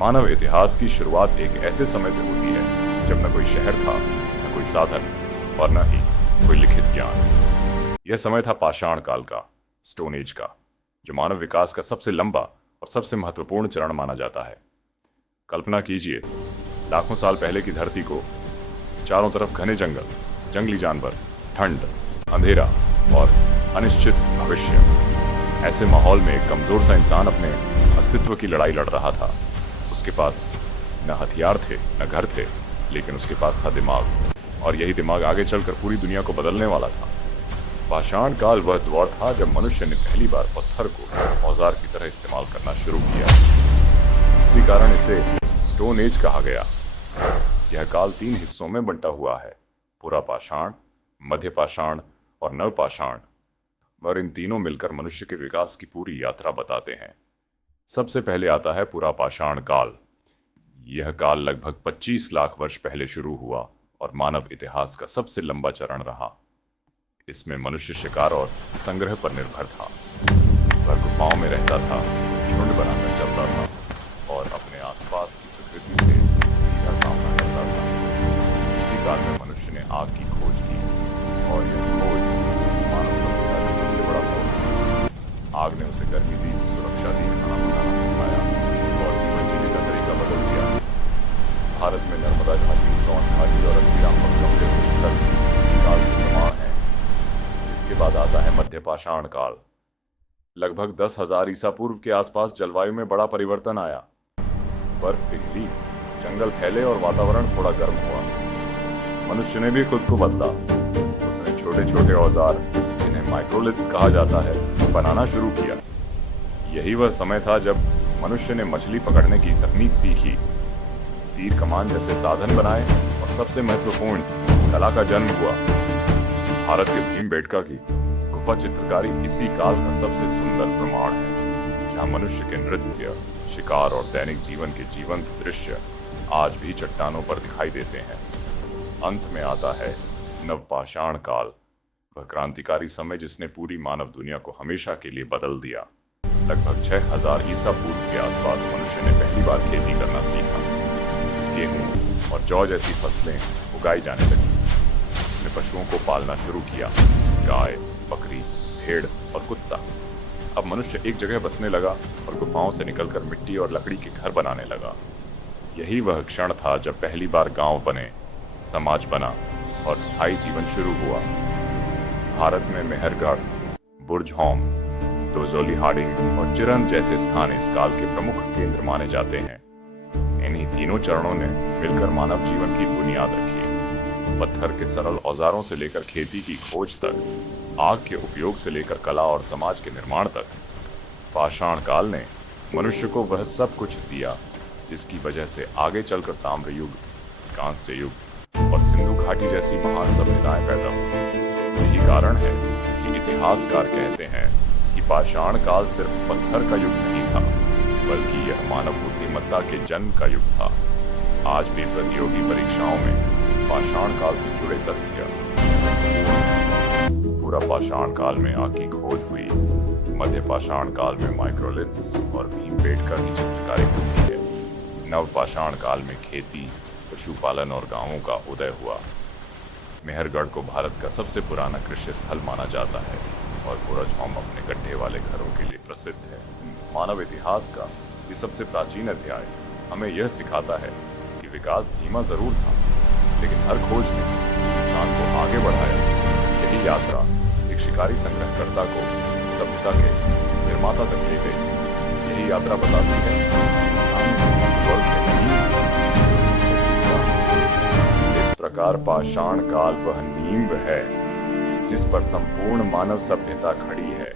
मानव इतिहास की शुरुआत एक ऐसे समय से होती है जब न कोई शहर था, न कोई साधन और न ही कोई लिखित ज्ञान। यह समय था पाषाण काल का, स्टोन एज का, जो मानव विकास का सबसे लंबा और सबसे महत्वपूर्ण चरण माना जाता है। कल्पना कीजिए, लाखों साल पहले की धरती को चारों तरफ घने जंगल, जंगली जानवर, ठंड, अंधेरा और अनिश्चित भविष्य। ऐसे माहौल में एक कमजोर सा इंसान अपने अस्तित्व की लड़ाई लड़ रहा था। उसके पास न हथियार थे, न घर थे, लेकिन उसके पास था दिमाग, और यही दिमाग आगे चलकर पूरी दुनिया को बदलने वाला था। पाषाण काल वह दौर था जब मनुष्य ने पहली बार पत्थर को औजार की तरह इस्तेमाल करना शुरू किया। इसी कारण इसे स्टोन एज कहा गया। यह काल 3 हिस्सों में बंटा हुआ है: पुरा पाषाण, मध्य पाषाण और नव पाषाण। और इन तीनों मिलकर मनुष्य के विकास की पूरी यात्रा बताते हैं। सबसे पहले आता है पुरा पाषाण काल। यह काल लगभग 25 लाख वर्ष पहले शुरू हुआ और मानव इतिहास का सबसे लंबा चरण रहा। इसमें मनुष्य शिकार और संग्रह पर निर्भर था। वह गुफाओं में रहता था, झुंड बनाकर चलता था और अपने आसपास की प्रकृति से सीधा सामना करता था। इसी काल में मनुष्य ने आग की खोज की और यह खोज मानव सभ्यता का सबसे बड़ा पौधा था। आग ने उसे गर्मी दी, सुरक्षा दी, खाना बनाना सिखाया और जीवन जीने का तरीका बदल दिया। भारत में नर्मदा घाटी, सोन घाटी और अग्निराम जैसे स्थल इसी काल के प्रमाण हैं। इसके बाद आता है मध्य पाषाण काल। लगभग 10,000 ईसा पूर्व के आसपास जलवायु में बड़ा परिवर्तन आया। बर्फ पिघली, जंगल फैले और वातावरण थोड़ा गर्म हुआ। मनुष्य ने भी खुद को बदला। उसने छोटे छोटे औजार, जिन्हें माइक्रोलिथ्स कहा जाता है, बनाना शुरू किया। यही वह समय था जब मनुष्य ने मछली पकड़ने की तकनीक सीखी, तीर कमान जैसे साधन बनाए और सबसे महत्वपूर्ण कला का जन्म हुआ। भारत के भीमबेटका की गुफा चित्रकारी इसी काल का सबसे सुंदर प्रमाण है, जहां मनुष्य के नृत्य, शिकार और दैनिक जीवन के जीवंत दृश्य आज भी चट्टानों पर दिखाई देते हैं। अंत में आता है नवपाषाण काल, वह क्रांतिकारी समय जिसने पूरी मानव दुनिया को हमेशा के लिए बदल दिया। लगभग 6,000 ईसा पूर्व के आसपास मनुष्य ने पहली बार खेती करना सीखा। गेहूं और जौ जैसी फसलें उगाई जाने लगी। उसने पशुओं को पालना शुरू किया, गाय, बकरी, भेड़ और कुत्ता। अब मनुष्य एक जगह बसने लगा और गुफाओं से निकलकर मिट्टी और लकड़ी के घर बनाने लगा। यही वह क्षण था जब पहली बार गांव बने, समाज बना और स्थायी जीवन शुरू हुआ। भारत में मेहरगढ़, बुर्जहोम, दोजोली हार्डिंग और चिरन जैसे स्थान इस काल के प्रमुख केंद्र माने जाते हैं। इन्हीं तीनों चरणों ने मिलकर मानव जीवन की बुनियाद रखी। पत्थर के सरल औजारों से लेकर खेती की खोज तक, आग के उपयोग से लेकर कला और समाज के निर्माण तक, पाषाण काल ने मनुष्य को वह सब कुछ दिया जिसकी वजह से आगे चलकर ताम्र युग, कांस्य युग और सिंधु घाटी जैसी महान सभ्यताएं पैदा हुई। यही कारण है कि इतिहासकार कहते हैं कि पाषाण काल सिर्फ पत्थर का युग नहीं था, बल्कि यह मानव बुद्धिमत्ता के जन्म का युग था। आज भी प्रतियोगी परीक्षाओं में पाषाण काल से जुड़े तथ्य। पूरा पाषाण काल में आग की खोज हुई, मध्य पाषाण काल में माइक्रोलिथ्स और भीमबेटका की चित्रकारी होती है, नव पाषाण काल में खेती, पशुपालन और गांवों का उदय हुआ। मेहरगढ़ को भारत का सबसे पुराना कृषि स्थल माना जाता है और बुर्जहोम अपने गड्ढे वाले घरों के लिए प्रसिद्ध है। मानव इतिहास का ये सबसे प्राचीन अध्याय हमें यह सिखाता है कि विकास धीमा जरूर था, लेकिन हर खोज ने इंसान को आगे बढ़ाया। यही यात्रा एक शिकारी संग्रहकर्ता को सभ्यता के निर्माता तक ले गई। यही यात्रा बताती है इंसान वर्ग से इस प्रकार पाषाण काल वह नींव है जिस पर संपूर्ण मानव सभ्यता खड़ी है।